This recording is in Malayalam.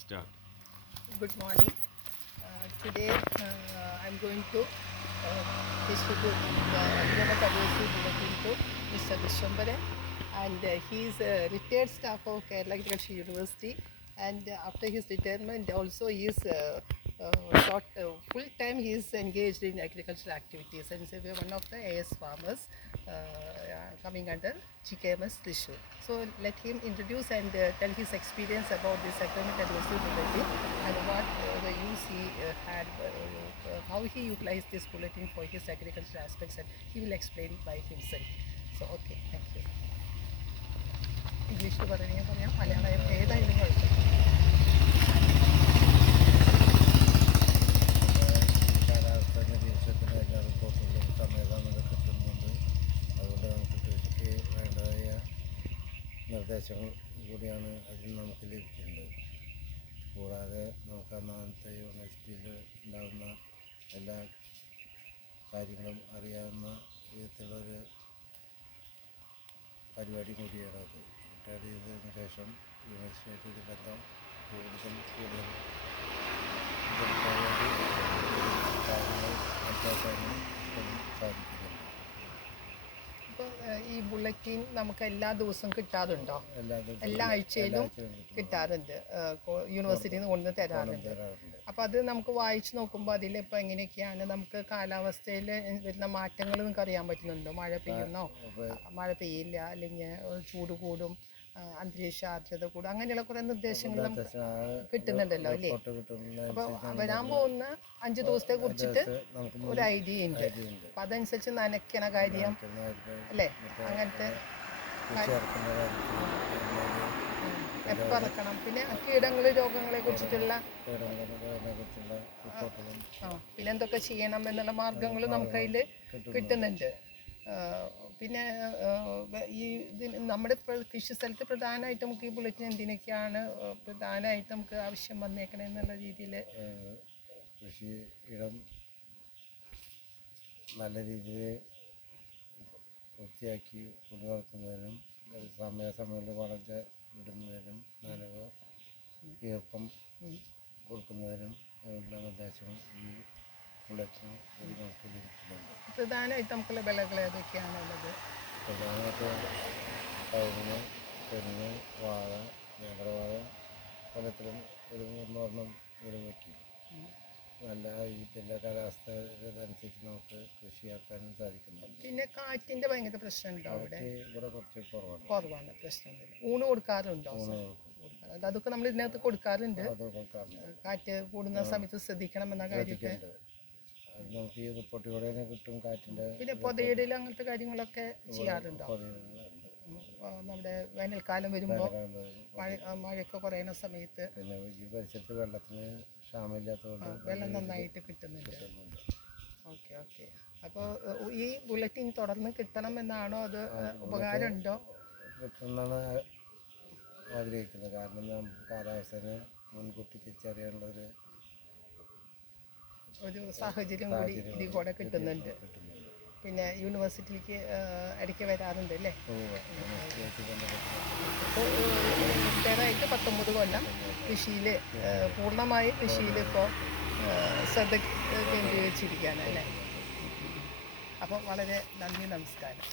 Start. Good morning. Today I'm going to distribute the Academic Advisory Bulletin to Mr. Vishwambaran, and he is a retired staff of Kerala Agricultural University, and after his retirement also he is full time he is engaged in agricultural activities, and is one of the AS farmers coming under GKMS Thrissur. So let him introduce and tell his experience about this Academic Advisory Bulletin and what the use he had, how he utilized this bulletin for his agricultural aspects, and he will explain by himself. So okay, thank you. ഇംഗ്ലീഷിൽ പറയുകയും പറയാം, മലയാളം ഏതായാലും കുഴപ്പമില്ല. കാലാവസ്ഥ നിരീക്ഷണത്തിന് എല്ലാ റിപ്പോർട്ടുകളും സമയമാനത് കിട്ടുന്നുണ്ട്. അതുകൊണ്ട് നമുക്ക് കൃഷിക്ക് വേണ്ടതായ നിർദ്ദേശങ്ങൾ കൂടിയാണ് അതിൽ നമുക്ക് ലഭിക്കുന്നത്. കൂടാതെ നമുക്ക് അന്നത്തെ യൂണിവേഴ്സിറ്റിയിൽ ഉണ്ടാകുന്ന എല്ലാ കാര്യങ്ങളും അറിയാവുന്ന വിധത്തിലുള്ളൊരു പരിപാടി കൂടിയാണത്. റിട്ടയർ ചെയ്തതിന് ശേഷം യൂണിവേഴ്സിറ്റിയായിട്ട് ബന്ധം കൂടുതൽ കാര്യങ്ങൾ മനസ്സിലാക്കാനും സാധിക്കുന്നുണ്ട്. ഇപ്പോൾ ഈ ബുള്ളറ്റിൻ നമുക്ക് എല്ലാ ദിവസവും കിട്ടാറുണ്ടോ? എല്ലാ ആഴ്ചയിലും കിട്ടാറുണ്ട്, യൂണിവേഴ്സിറ്റിയിൽ നിന്ന് കൊണ്ടു തരാറുണ്ട്. അപ്പോൾ അത് നമുക്ക് വായിച്ച് നോക്കുമ്പോൾ അതിലിപ്പോൾ എങ്ങനെയൊക്കെയാണ് നമുക്ക് കാലാവസ്ഥയിൽ വരുന്ന മാറ്റങ്ങൾ നിങ്ങൾക്ക് അറിയാൻ പറ്റുന്നുണ്ടോ? മഴ പെയ്യുന്നോ, മഴ പെയ്യില്ല, അല്ലെങ്കിൽ ചൂട് കൂടും, അന്തരീക്ഷ ആർദ്രത കൂടും, അങ്ങനെയുള്ള കുറേ നിർദ്ദേശങ്ങൾ നമുക്ക് കിട്ടുന്നുണ്ടല്ലോ അല്ലേ? അപ്പോൾ വരാൻ പോകുന്ന 5 ദിവസത്തെ കുറിച്ചിട്ട് ഒരു ഐഡിയ ഉണ്ട്. അപ്പം അതനുസരിച്ച് നനയ്ക്കണ കാര്യം അല്ലേ, അങ്ങനത്തെ എപ്പോൾ ഇറക്കണം, പിന്നെ കീടങ്ങൾ രോഗങ്ങളെ കുറിച്ചിട്ടുള്ള പിന്നെ എന്തൊക്കെ ചെയ്യണം എന്നുള്ള മാർഗങ്ങളും നമുക്കതിൽ കിട്ടുന്നുണ്ട്. പിന്നെ ഈ നമ്മുടെ കൃഷി സ്ഥലത്ത് പ്രധാനമായിട്ട് നമുക്ക് ഈ ബുള്ളറ്റിൻ എന്തിനൊക്കെയാണ് പ്രധാനമായിട്ട് നമുക്ക് ആവശ്യം വന്നേക്കണേ എന്നുള്ള രീതിയിൽ കൃഷി ഇടം നല്ല രീതിയിൽ വൃത്തിയാക്കി കൊണ്ടുനടക്കുന്നതിനും സമയാസമയങ്ങളിൽ വളർച്ച ഇടുന്നതിനും നനവ് ഈർപ്പം കൊടുക്കുന്നതിനും എല്ലാ നിർദ്ദേശവും ഈ ബുള്ളറ്റിന് ഒരു നമുക്ക് ലഭിക്കുന്നുണ്ട്. പ്രധാനമായിട്ട് നമുക്കുള്ള വിളകൾ ഏതൊക്കെയാണുള്ളത്? പ്രധാനമായിട്ട് കവുങ്ങ്, തെങ്ങ്, വാഴ, നേന്ത്രവാഴ കൊല്ലത്തിലും ഒരു 3 എണ്ണം ഇതിലും വയ്ക്കും. നല്ല ഇതിൻ്റെ കാലാവസ്ഥയനുസരിച്ച് നമുക്ക് കൃഷിയാക്കാനും സാധിക്കുന്നുണ്ട്. പിന്നെ കാറ്റിൻ്റെ ഭയങ്കര പ്രശ്നമുണ്ടോ അവിടെ? ഇവിടെ കുറച്ച് കുറവാണ്, പ്രശ്നമില്ല. ഊണ് കൊടുക്കാറുണ്ടോ? അതൊക്കെ നമ്മൾ ഇതിനകത്ത് കൊടുക്കാറുണ്ട്. കാറ്റ് കൂടുന്ന സമയത്ത് ശ്രദ്ധിക്കണം എന്ന കാര്യമൊക്കെ നമുക്ക് ഈ റിപ്പോർട്ടിലൂടെ തന്നെ കിട്ടും. കാറ്റിൻ്റെ പിന്നെ പൊതയിടൽ അങ്ങനത്തെ കാര്യങ്ങളൊക്കെ ചെയ്യാറുണ്ടോ? നമ്മുടെ വേനൽക്കാലം വരുമ്പോൾ മഴയൊക്കെ കുറയുന്ന സമയത്ത് പിന്നെ ഈ പരിസരത്ത് വെള്ളത്തിന് ക്ഷാമമില്ലാത്തതുകൊണ്ട് വെള്ളം നന്നായിട്ട് കിട്ടുന്നുണ്ട്. Okay okay. അപ്പോൾ ഈ ബുള്ളറ്റിൻ തുടർന്ന് കിട്ടണമെന്നാണോ, അത് ഉപകാരമുണ്ടോ? കിട്ടണമെന്നാണ് ആഗ്രഹിക്കുന്നത്. കാരണം നമുക്ക് കാലാവസ്ഥയെ മുൻകൂട്ടി തിരിച്ചറിയാനുള്ളൊരു സാഹചര്യം കൂടി ഇതിൽ കൂടെ കിട്ടുന്നുണ്ട്. പിന്നെ യൂണിവേഴ്സിറ്റിക്ക് ഇടയ്ക്ക് വരാറുണ്ട് അല്ലേ? അപ്പോൾ റിട്ടയറായിട്ട് 19 കൊല്ലം കൃഷിയിൽ പൂർണ്ണമായി കൃഷിയിൽ ഇപ്പോൾ ശ്രദ്ധ കേന്ദ്രീകരിച്ചിരിക്കുകയാണ് അല്ലേ? അപ്പോൾ വളരെ നന്ദി, നമസ്കാരം.